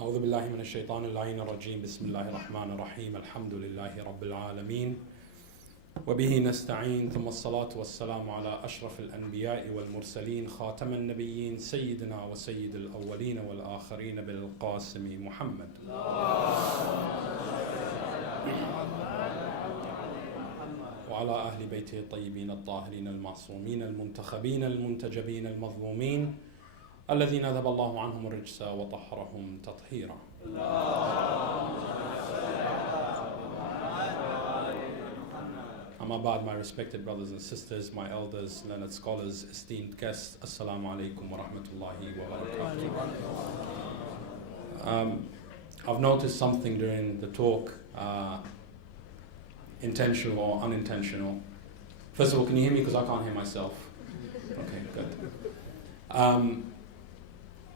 أعوذ بالله من الشيطان اللعين الرجيم بسم الله الرحمن الرحيم الحمد لله رب العالمين وبه نستعين ثم الصلاة والسلام على أشرف الأنبياء والمرسلين خاتم النبيين سيدنا وسيد الأولين والآخرين بالقاسم محمد وعلى أهل بيته الطيبين الطاهرين المعصومين المنتخبين المنتجبين المظلومين الذين ذهب الله عنهم الرجس وطهرهم تطهيرا. Amma ba'd, my respected brothers and sisters, my elders, learned scholars, esteemed guests, Assalamu alaikum wa rahmatullahi wa barakatuh. I've noticed something during the talk, intentional or unintentional. First of all, can you hear me? Because I can't hear myself. Okay, good.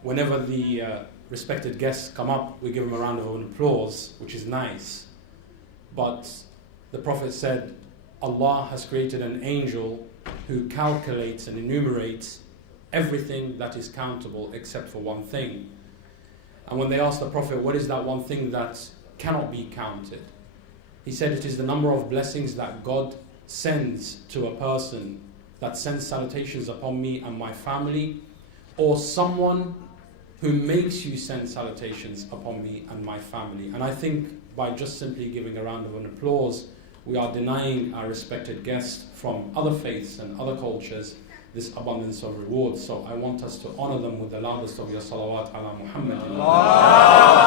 Whenever the respected guests come up, we give them a round of applause, which is nice. But the Prophet said, Allah has created an angel who calculates and enumerates everything that is countable except for one thing. And when they asked the Prophet, what is that one thing that cannot be counted? He said, it is the number of blessings that God sends to a person, that sends salutations upon me and my family, or someone who makes you send salutations upon me and my family. And I think by just simply giving a round of applause, we are denying our respected guests from other faiths and other cultures this abundance of rewards. So I want us to honor them with the loudest of your salawat ala Muhammad. Allahumma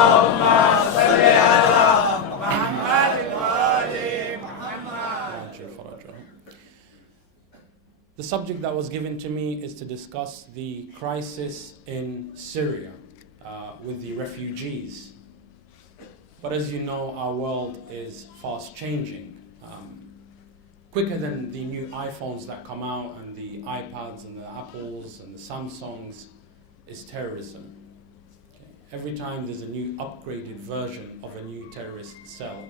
salli ala Muhammad wa ali Muhammad. The subject that was given to me is to discuss the crisis in Syria with the refugees. But as you know, our world is fast changing. Quicker than the new iPhones that come out and the iPads and the Apples and the Samsungs is terrorism. Okay. Every time there's a new upgraded version of a new terrorist cell.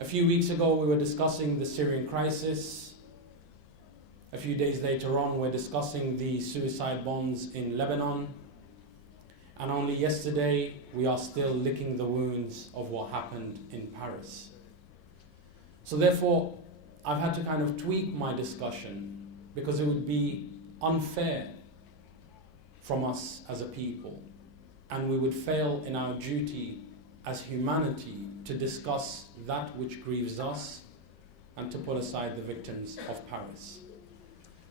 A few weeks ago we were discussing the Syrian crisis. A few days later on we're discussing the suicide bombs in Lebanon. And only yesterday we are still licking the wounds of what happened in Paris. So therefore, I've had to kind of tweak my discussion because it would be unfair from us as a people, and we would fail in our duty as humanity to discuss that which grieves us and to put aside the victims of Paris.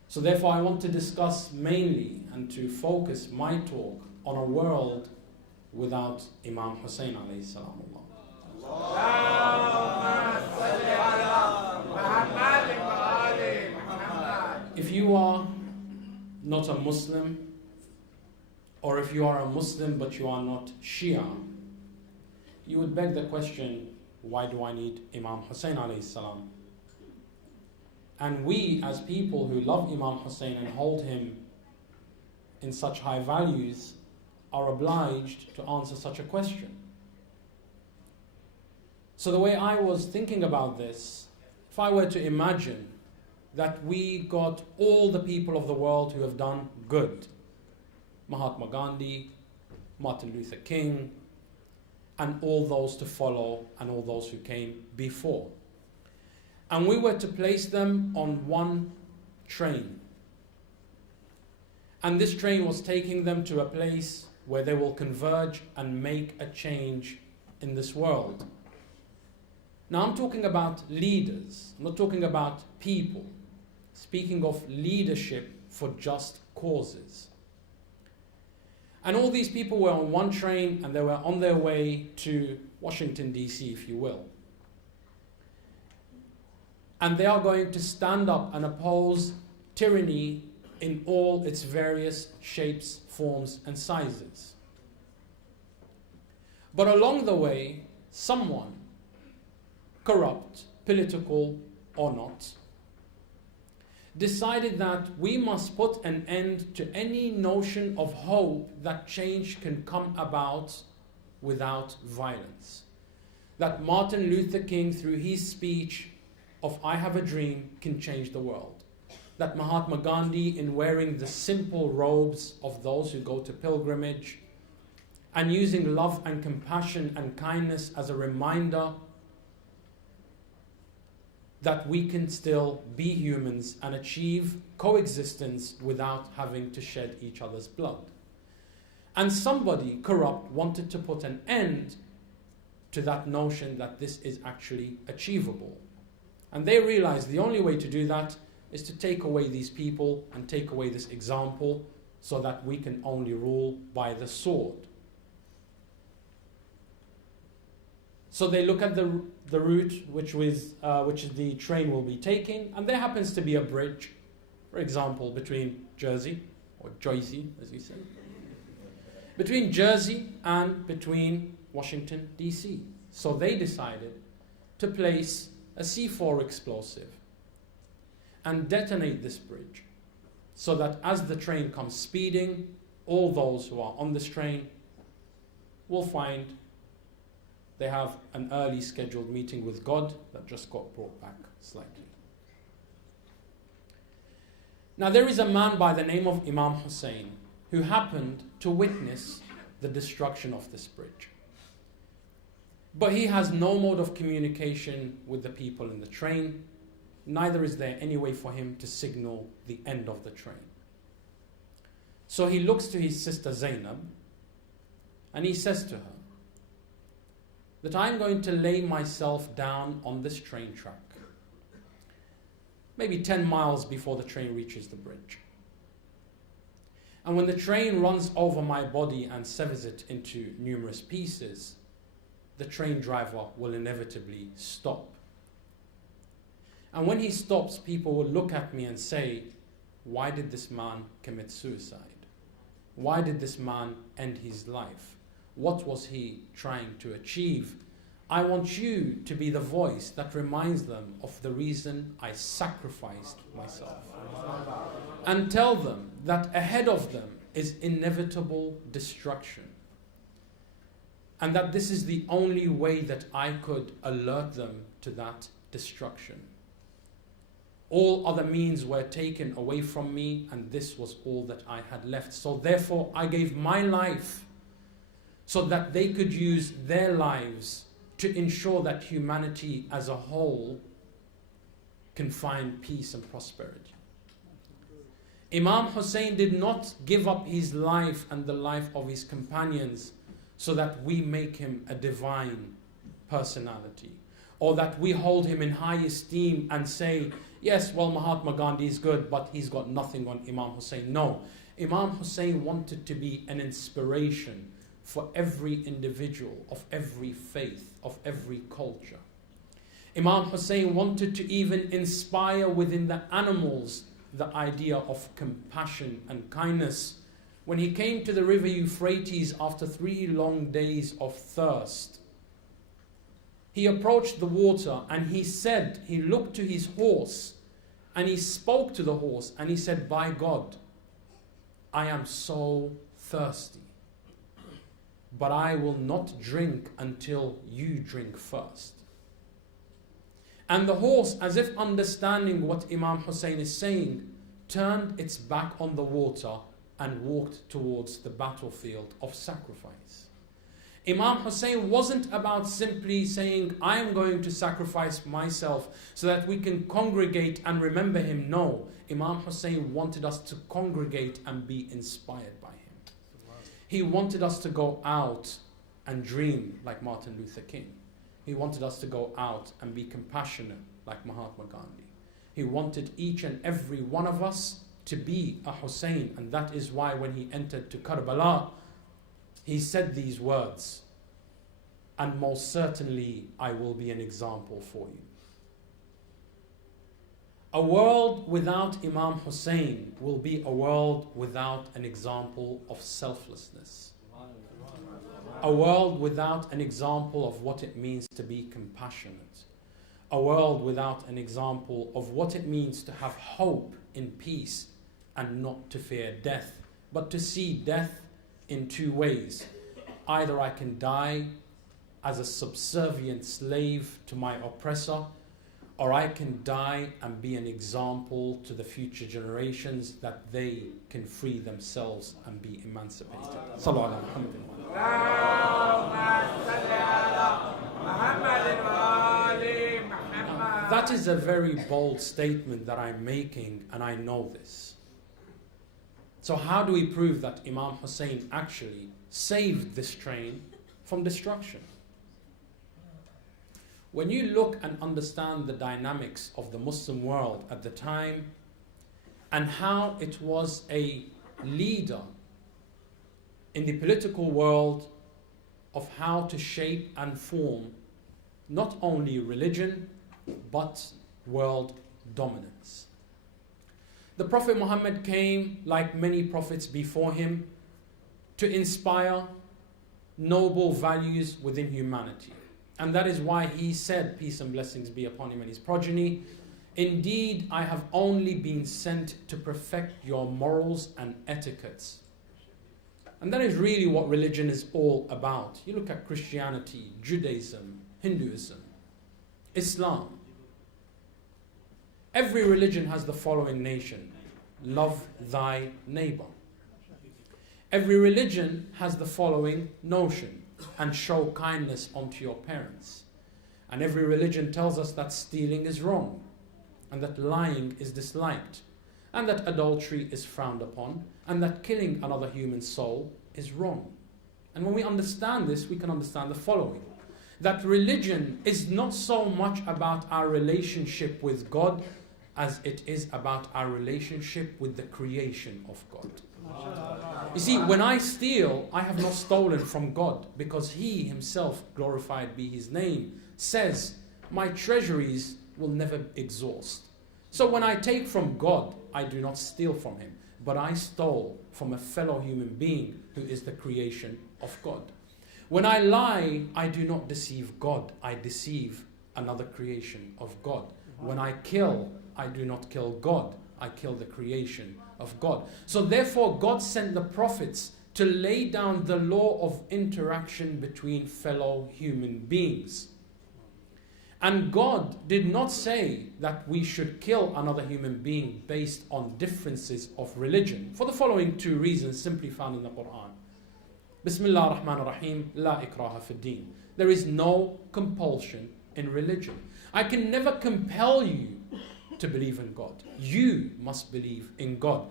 So therefore, I want to discuss mainly and to focus my talk on a world without Imam Hussain alayhi salam. If you are not a Muslim, or if you are a Muslim but you are not Shia, you would beg the question, why do I need Imam Hussain alayhi salam? And we as people who love Imam Hussain and hold him in such high values are obliged to answer such a question. So the way I was thinking about this, if I were to imagine that we got all the people of the world who have done good, Mahatma Gandhi, Martin Luther King, and all those to follow and all those who came before, and we were to place them on one train, and this train was taking them to a place where they will converge and make a change in this world. Now I'm talking about leaders, I'm not talking about people. Speaking of leadership for just causes. And all these people were on one train and they were on their way to Washington, D.C., if you will. And they are going to stand up and oppose tyranny in all its various shapes, forms, and sizes. But along the way, someone, corrupt, political or not, decided that we must put an end to any notion of hope that change can come about without violence. That Martin Luther King, through his speech of I have a dream, can change the world. That Mahatma Gandhi, in wearing the simple robes of those who go to pilgrimage, and using love and compassion and kindness as a reminder that we can still be humans and achieve coexistence without having to shed each other's blood. And somebody corrupt wanted to put an end to that notion that this is actually achievable. And they realized the only way to do that is to take away these people and take away this example so that we can only rule by the sword. So they look at the route which the train will be taking, and there happens to be a bridge, for example, between Jersey, or Jersey as you say, between Jersey and between Washington, D.C. So they decided to place a C4 explosive and detonate this bridge so that as the train comes speeding, all those who are on this train will find they have an early scheduled meeting with God that just got brought back slightly. Now there is a man by the name of Imam Hussain who happened to witness the destruction of this bridge. But he has no mode of communication with the people in the train, neither is there any way for him to signal the end of the train. So he looks to his sister Zainab and he says to her that I'm going to lay myself down on this train track, maybe 10 miles before the train reaches the bridge. And when the train runs over my body and severs it into numerous pieces, the train driver will inevitably stop. And when he stops, people will look at me and say, why did this man commit suicide? Why did this man end his life? What was he trying to achieve? I want you to be the voice that reminds them of the reason I sacrificed myself. And tell them that ahead of them is inevitable destruction. And that this is the only way that I could alert them to that destruction. All other means were taken away from me, and this was all that I had left. So therefore, I gave my life so that they could use their lives to ensure that humanity as a whole can find peace and prosperity. Imam Hussain did not give up his life and the life of his companions so that we make him a divine personality, or that we hold him in high esteem and say, yes, well, Mahatma Gandhi is good, but he's got nothing on Imam Hussain. No, Imam Hussain wanted to be an inspiration for every individual of every faith, of every culture. Imam Hussain wanted to even inspire within the animals the idea of compassion and kindness. When he came to the river Euphrates after 3 long days of thirst, he approached the water and he said, he looked to his horse and he spoke to the horse and he said, by God, I am so thirsty, but I will not drink until you drink first. And the horse, as if understanding what Imam Hussain is saying, turned its back on the water and walked towards the battlefield of sacrifice. Imam Hussain wasn't about simply saying, I am going to sacrifice myself so that we can congregate and remember him. No, Imam Hussain wanted us to congregate and be inspired by him. He wanted us to go out and dream like Martin Luther King. He wanted us to go out and be compassionate like Mahatma Gandhi. He wanted each and every one of us to be a Hussain, and that is why when he entered to Karbala, he said these words, and most certainly I will be an example for you. A world without Imam Hussain will be a world without an example of selflessness. A world without an example of what it means to be compassionate. A world without an example of what it means to have hope in peace and not to fear death, but to see death in 2 ways. Either I can die as a subservient slave to my oppressor, or I can die and be an example to the future generations that they can free themselves and be emancipated. Sallallahu alaihi wa sallam. That is a very bold statement that I'm making, and I know this. So how do we prove that Imam Hussein actually saved this train from destruction? When you look and understand the dynamics of the Muslim world at the time and how it was a leader in the political world of how to shape and form not only religion but world dominance. The Prophet Muhammad came, like many prophets before him, to inspire noble values within humanity. And that is why he said, peace and blessings be upon him and his progeny, indeed, I have only been sent to perfect your morals and etiquettes. And that is really what religion is all about. You look at Christianity, Judaism, Hinduism, Islam. Every religion has the following nation: love thy neighbor. Every religion has the following notion: and show kindness unto your parents. And every religion tells us that stealing is wrong, and that lying is disliked, and that adultery is frowned upon, and that killing another human soul is wrong. And when we understand this, we can understand the following: that religion is not so much about our relationship with God as it is about our relationship with the creation of God. You see, when I steal, I have not stolen from God, because He Himself, glorified be His name, says, my treasuries will never exhaust. So when I take from God, I do not steal from Him, but I stole from a fellow human being who is the creation of God. When I lie, I do not deceive God, I deceive another creation of God. When I kill, I do not kill God, I kill the creation of God. So therefore God sent the prophets to lay down the law of interaction between fellow human beings. And God did not say that we should kill another human being based on differences of religion, for the following two reasons simply found in the Quran. Bismillah ar-Rahman ar-Rahim, la ikraha fi din. There is no compulsion in religion. I can never compel you to believe in God. You must believe in God.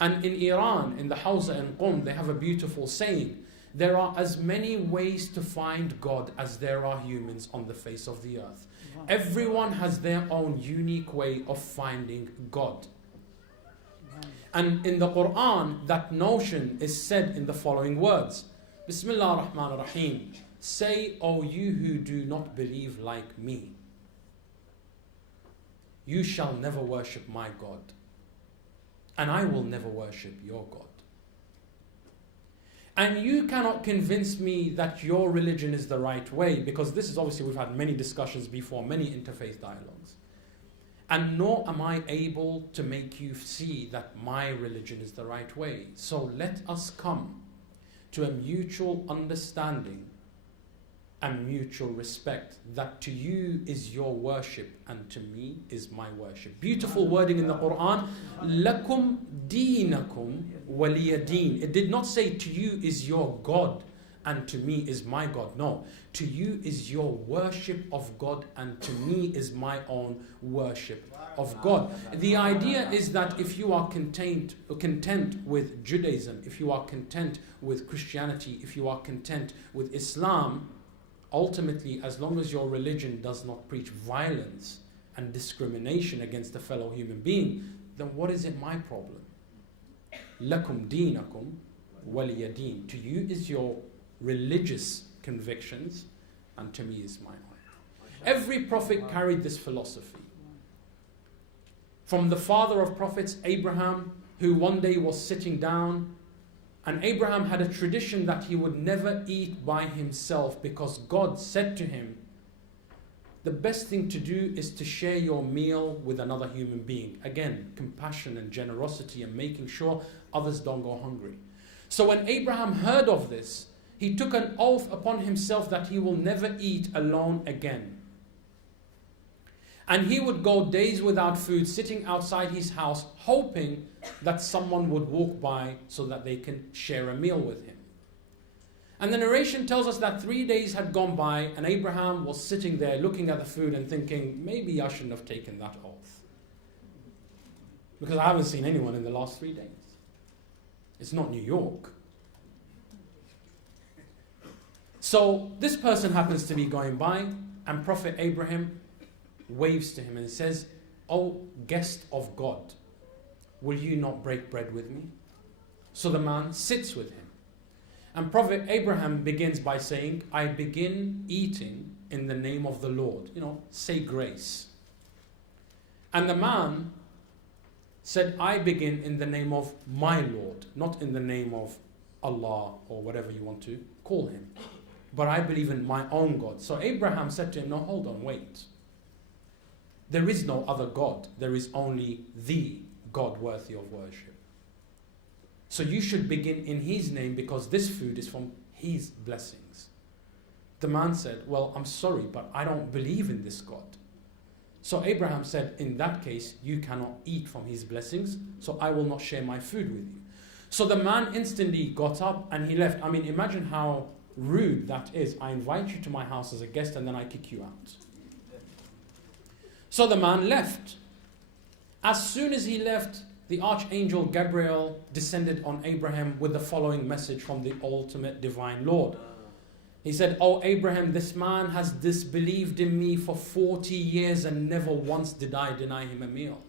And in Iran, in the hawza and Qom, they have a beautiful saying: there are as many ways to find God as there are humans on the face of the earth. Everyone has their own unique way of finding God. And in the Quran, that notion is said in the following words: Bismillah ar-Rahman ar-Rahim. Say, O you who do not believe like me, you shall never worship my God, and I will never worship your God. And you cannot convince me that your religion is the right way, because this is obviously, we've had many discussions before, many interfaith dialogues. And nor am I able to make you see that my religion is the right way. So let us come to a mutual understanding and mutual respect, that to you is your worship and to me is my worship. Beautiful wording in the Quran. Lakum deenakum waliya deen. It did not say to you is your God and to me is my God. No, to you is your worship of God and to me is my own worship of God. The idea is that if you are content with Judaism, if you are content with Christianity, if you are content with Islam, ultimately, as long as your religion does not preach violence and discrimination against a fellow human being, then what is it my problem? Lakum deenakum waliya deen. To you is your religious convictions, and to me is my own. Every prophet carried this philosophy. From the father of prophets, Abraham, who one day was sitting down, and Abraham had a tradition that he would never eat by himself, because God said to him, the best thing to do is to share your meal with another human being. Again, compassion and generosity and making sure others don't go hungry. So when Abraham heard of this, he took an oath upon himself that he will never eat alone again. And he would go days without food, sitting outside his house, hoping that someone would walk by so that they can share a meal with him. And the narration tells us that 3 days had gone by and Abraham was sitting there looking at the food and thinking, maybe I shouldn't have taken that oath. Because I haven't seen anyone in the last 3 days. It's not New York. So this person happens to be going by, and Prophet Abraham waves to him and says, "O guest of God, will you not break bread with me?" So the man sits with him. And Prophet Abraham begins by saying, "I begin eating in the name of the Lord." Say grace. And the man said, "I begin in the name of my Lord," not in the name of Allah or whatever you want to call him. "But I believe in my own God." So Abraham said to him, "No, hold on, wait. There is no other God. There is only the God worthy of worship. So you should begin in his name because this food is from his blessings." The man said, "Well, I'm sorry, but I don't believe in this God." So Abraham said, "In that case, you cannot eat from his blessings, so I will not share my food with you." So the man instantly got up and he left. I mean, imagine how rude that is. I invite you to my house as a guest and then I kick you out. So the man left. As soon as he left, the archangel Gabriel descended on Abraham with the following message from the ultimate divine Lord. He said, "O Abraham, this man has disbelieved in me for 40 years and never once did I deny him a meal.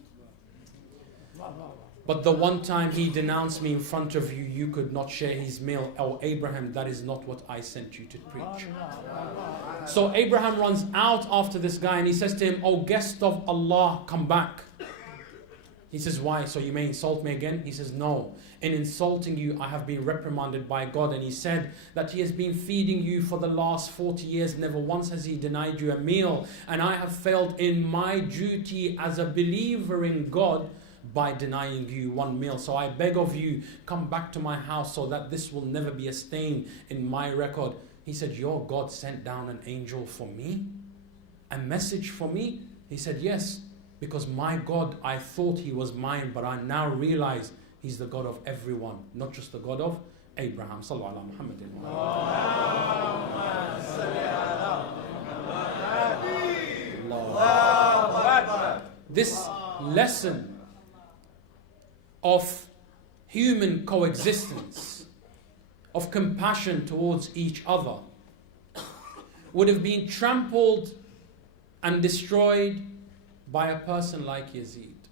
But the one time he denounced me in front of you, you could not share his meal. O Abraham, that is not what I sent you to preach." So Abraham runs out after this guy and he says to him, "O guest of Allah, come back." He says, "Why? So you may insult me again?" He says, "No. In insulting you, I have been reprimanded by God. And he said that he has been feeding you for the last 40 years. Never once has he denied you a meal. And I have failed in my duty as a believer in God by denying you one meal. So I beg of you, come back to my house so that this will never be a stain in my record." He said, "Your God sent down an angel for me? A message for me?" He said, "Yes. Because my God, I thought he was mine, but I now realize he's the God of everyone, not just the God of Abraham." Sallallahu alaihi wasallam. This lesson of human coexistence, of compassion towards each other, would have been trampled and destroyed by a person like Yazid.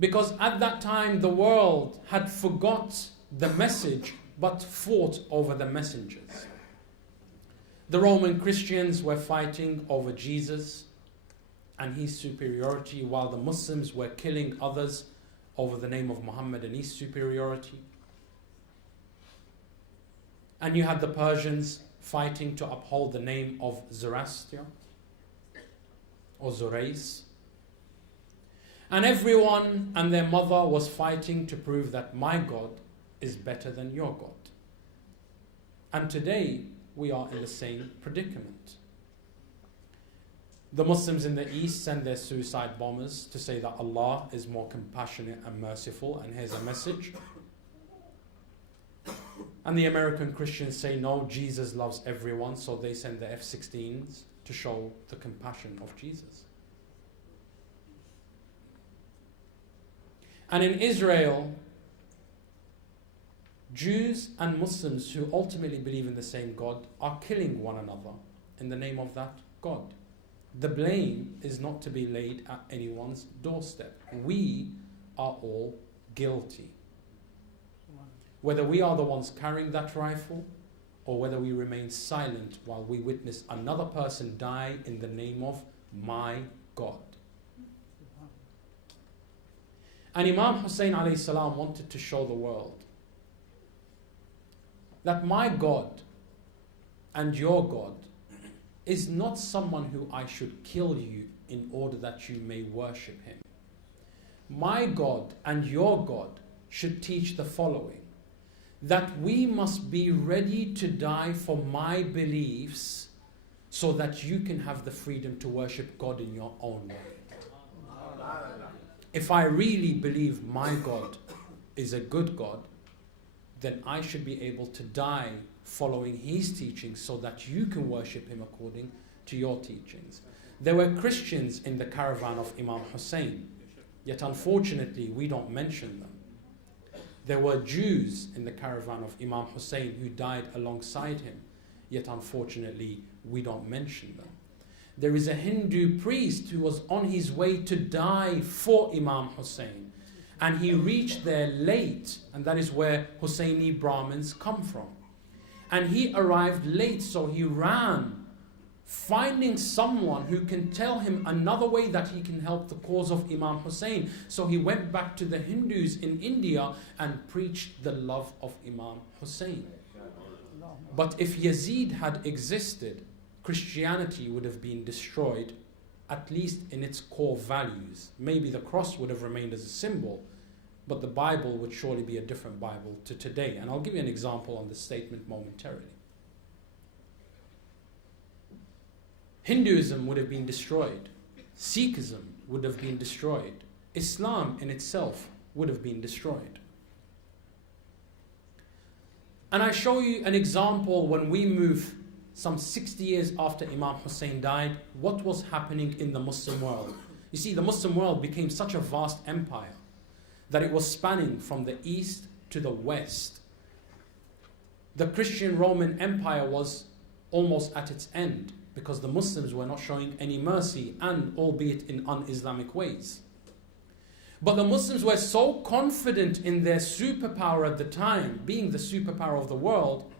Because at that time the world had forgot the message but fought over the messengers. The Roman Christians were fighting over Jesus and his superiority, while the Muslims were killing others over the name of Muhammad and his superiority. And you had the Persians fighting to uphold the name of Zoroaster or Zorais. And everyone and their mother was fighting to prove that my God is better than your God. And today we are in the same predicament. The Muslims in the East send their suicide bombers to say that Allah is more compassionate and merciful, and here's a message. And the American Christians say, no, Jesus loves everyone, so they send the F-16s to show the compassion of Jesus. And in Israel, Jews and Muslims who ultimately believe in the same God are killing one another in the name of that God. The blame is not to be laid at anyone's doorstep. We are all guilty. Whether we are the ones carrying that rifle or whether we remain silent while we witness another person die in the name of my God. And Imam Hussain alayhi salam wanted to show the world that my God and your God is not someone who I should kill you in order that you may worship him. My God and your God should teach the following: that we must be ready to die for my beliefs so that you can have the freedom to worship God in your own way. If I really believe my God is a good God, then I should be able to die following his teachings so that you can worship him according to your teachings. There were Christians in the caravan of Imam Hussain, yet unfortunately we don't mention them. There were Jews in the caravan of Imam Hussain who died alongside him, yet unfortunately we don't mention them. There is a Hindu priest who was on his way to die for Imam Hussain, and he reached there late, and that is where Hussaini Brahmins come from. And he arrived late, so he ran, finding someone who can tell him another way that he can help the cause of Imam Hussain. So he went back to the Hindus in India and preached the love of Imam Hussain. But if Yazid had existed, Christianity would have been destroyed, at least in its core values. Maybe the cross would have remained as a symbol, but the Bible would surely be a different Bible to today. And I'll give you an example on this statement momentarily. Hinduism would have been destroyed. Sikhism would have been destroyed. Islam in itself would have been destroyed. And I show you an example when we move some 60 years after Imam Hussain died, what was happening in the Muslim world. You see, the Muslim world became such a vast empire that it was spanning from the east to the west. The Christian Roman Empire was almost at its end because the Muslims were not showing any mercy, and albeit in un-Islamic ways. But the Muslims were so confident in their superpower at the time, being the superpower of the world,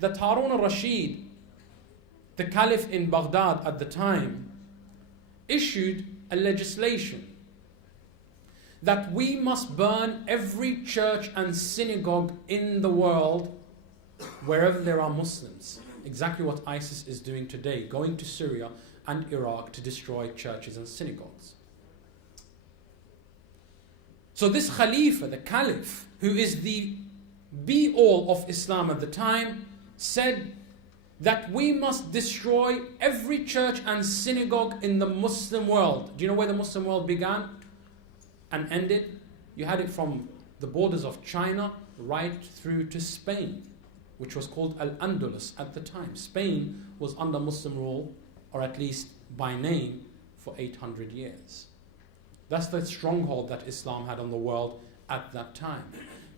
that Harun al-Rashid, the caliph in Baghdad at the time, issued a legislation that we must burn every church and synagogue in the world wherever there are Muslims. Exactly what ISIS is doing today, going to Syria and Iraq to destroy churches and synagogues. So this Khalifa, the Caliph, who is the be-all of Islam at the time, said that we must destroy every church and synagogue in the Muslim world. Do you know where the Muslim world began and ended? You had it from the borders of China right through to Spain, which was called Al-Andalus at the time. Spain was under Muslim rule, or at least by name, for 800 years. That's the stronghold that Islam had on the world at that time.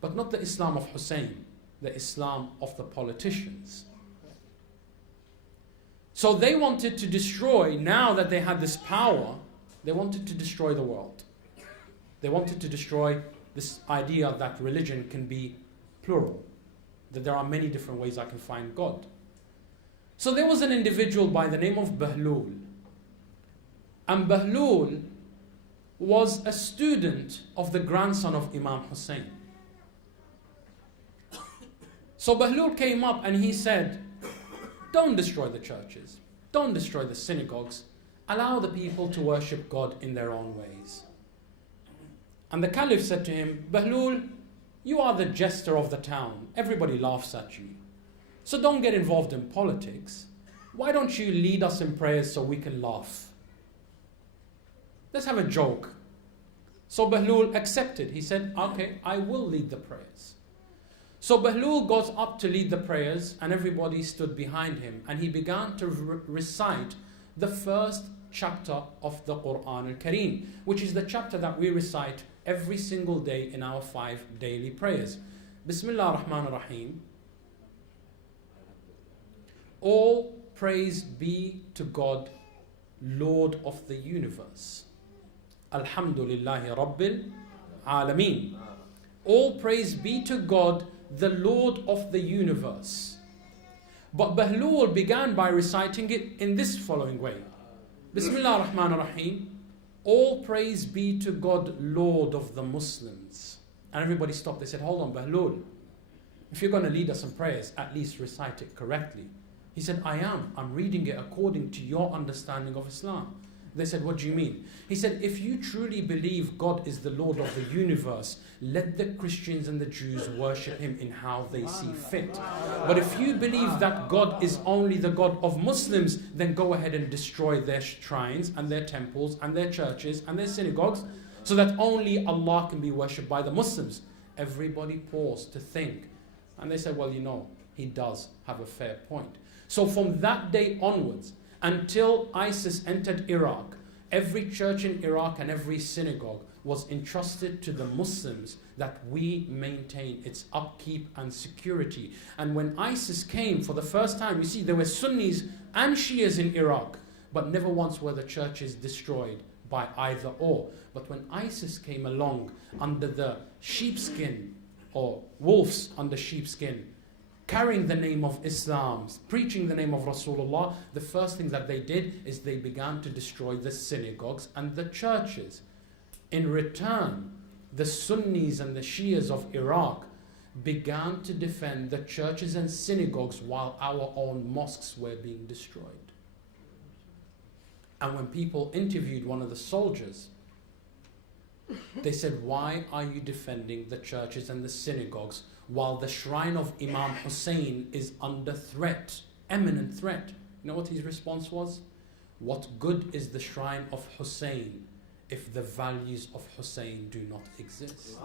But not the Islam of Hussein, the Islam of the politicians. So they wanted to destroy, now that they had this power, they wanted to destroy the world. They wanted to destroy this idea that religion can be plural, that there are many different ways I can find God. So there was an individual by the name of Bahul. And Bahul was a student of the grandson of Imam Hussain. So Bahul came up and he said, don't destroy the churches, don't destroy the synagogues, allow the people to worship God in their own ways. And the Caliph said to him, Bahul, you are the jester of the town, everybody laughs at you. So don't get involved in politics. Why don't you lead us in prayers so we can laugh? Let's have a joke. So Bahul accepted. He said, okay, I will lead the prayers. So Bahul got up to lead the prayers and everybody stood behind him, and he began to recite the first chapter of the Quran al-Kareem, which is the chapter that we recite every single day in our 5 daily prayers. Bismillah ar-Rahman ar-Rahim. All praise be to God, Lord of the universe. Alhamdulillahi Rabbil Alameen. All praise be to God, the Lord of the universe. But Bahul began by reciting it in this following way. Bismillah ar-Rahman ar-Rahim. All praise be to God, Lord of the Muslims. And everybody stopped. They said, hold on, Bahul, if you're going to lead us in prayers, at least recite it correctly. He said, I'm reading it according to your understanding of Islam. They said, what do you mean? He said, if you truly believe God is the Lord of the universe, let the Christians and the Jews worship him in how they see fit. But if you believe that God is only the God of Muslims, then go ahead and destroy their shrines and their temples and their churches and their synagogues, so that only Allah can be worshipped by the Muslims. Everybody paused to think. And they said, well, you know, he does have a fair point. So from that day onwards, until ISIS entered Iraq, every church in Iraq and every synagogue was entrusted to the Muslims that we maintain its upkeep and security. And when ISIS came for the first time, you see, there were Sunnis and Shias in Iraq, but never once were the churches destroyed by either or. But when ISIS came along under the sheepskin, or wolves under sheepskin, carrying the name of Islam, preaching the name of Rasulullah, the first thing that they did is they began to destroy the synagogues and the churches. In return, the Sunnis and the Shias of Iraq began to defend the churches and synagogues while our own mosques were being destroyed. And when people interviewed one of the soldiers, they said, why are you defending the churches and the synagogues while the shrine of Imam Hussein is under threat, imminent threat? You know what his response was? What good is the shrine of Hussein if the values of Hussein do not exist?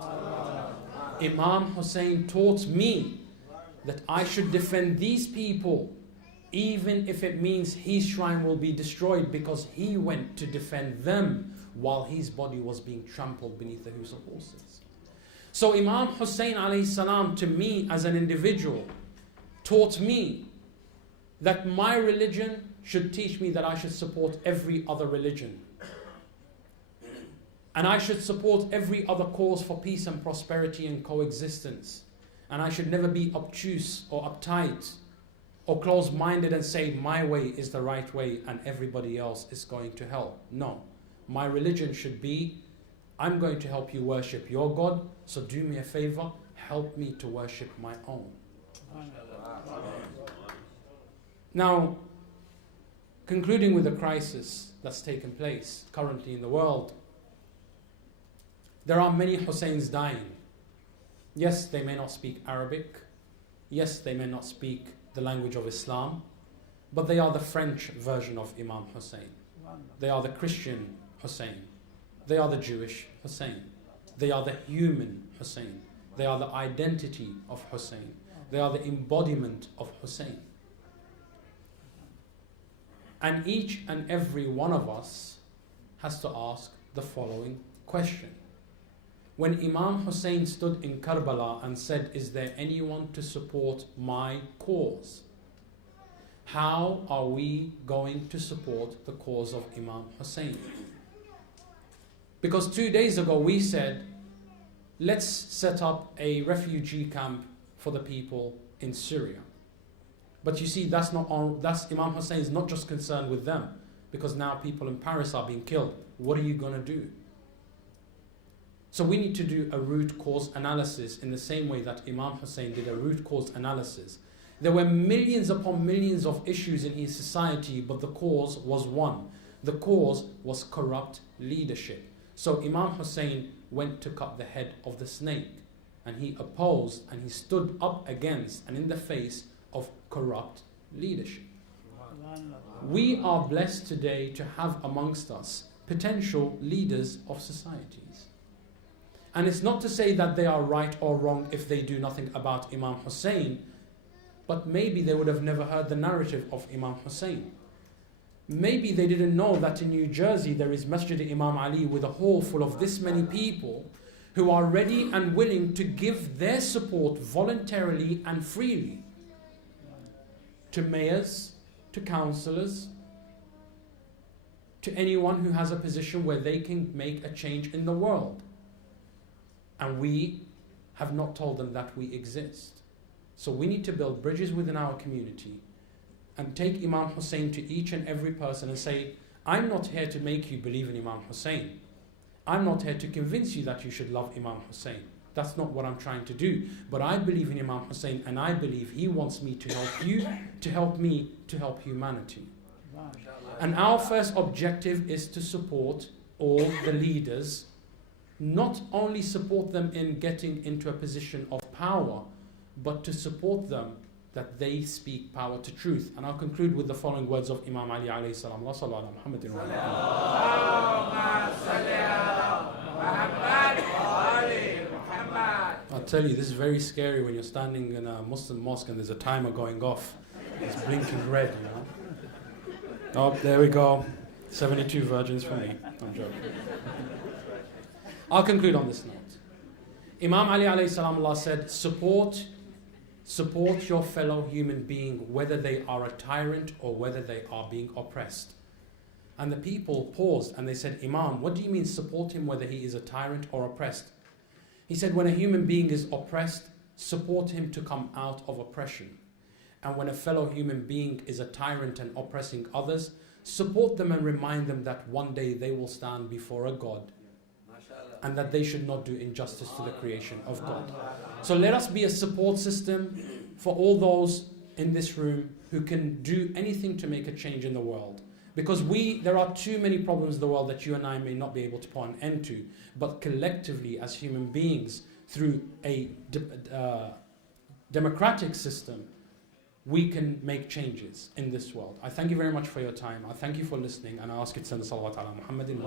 Imam Hussein taught me that I should defend these people even if it means his shrine will be destroyed, because he went to defend them while his body was being trampled beneath the hooves of horses. So Imam Hussain alayhi salam, to me as an individual, taught me that my religion should teach me that I should support every other religion. And I should support every other cause for peace and prosperity and coexistence. And I should never be obtuse or uptight or close-minded and say my way is the right way and everybody else is going to hell. No. My religion should be, I'm going to help you worship your God, so do me a favor, help me to worship my own. Now, concluding with the crisis that's taken place currently in the world, there are many Husseins dying. Yes, they may not speak Arabic. Yes, they may not speak the language of Islam, but they are the French version of Imam Hussein. They are the Christian Hussein. They are the Jewish Hussein. They are the human Hussein. They are the identity of Hussein. They are the embodiment of Hussein. And each and every one of us has to ask the following question. When Imam Hussein stood in Karbala and said, is there anyone to support my cause? How are we going to support the cause of Imam Hussein? Because 2 days ago we said, let's set up a refugee camp for the people in Syria. But you see, Imam Hussein is not just concerned with them, because now people in Paris are being killed. What are you going to do? So we need to do a root cause analysis in the same way that Imam Hussein did a root cause analysis. There were millions upon millions of issues in his society, but the cause was one. The cause was corrupt leadership. So Imam Hussein went to cut the head of the snake, and he opposed and he stood up against and in the face of corrupt leadership. We are blessed today to have amongst us potential leaders of societies. And it's not to say that they are right or wrong if they do nothing about Imam Hussein, but maybe they would have never heard the narrative of Imam Hussein. Maybe they didn't know that in New Jersey there is Masjid Imam Ali with a hall full of this many people who are ready and willing to give their support voluntarily and freely to mayors, to councillors, to anyone who has a position where they can make a change in the world. And we have not told them that we exist. So we need to build bridges within our community and take Imam Hussein to each and every person and say, I'm not here to make you believe in Imam Hussein. I'm not here to convince you that you should love Imam Hussein. That's not what I'm trying to do. But I believe in Imam Hussein, and I believe he wants me to help you, to help me, to help humanity. And our first objective is to support all the leaders, not only support them in getting into a position of power, but to support them that they speak power to truth. And I'll conclude with the following words of Imam Ali alayhi salam. I'll tell you, this is very scary when you're standing in a Muslim mosque and there's a timer going off. It's blinking red, you know. Oh, there we go. 72 virgins for me. I'm joking. I'll conclude on this note. Imam Ali alayhi salam said, support your fellow human being, whether they are a tyrant or whether they are being oppressed. And the people paused and they said, Imam, what do you mean support him whether he is a tyrant or oppressed? He said, when a human being is oppressed, support him to come out of oppression. And when a fellow human being is a tyrant and oppressing others, support them and remind them that one day they will stand before a God and that they should not do injustice to the creation of God. So let us be a support system for all those in this room who can do anything to make a change in the world. Because there are too many problems in the world that you and I may not be able to put an end to. But collectively, as human beings, through a democratic system, we can make changes in this world. I thank you very much for your time. I thank you for listening, and I ask you to send the salawat ala Muhammadin.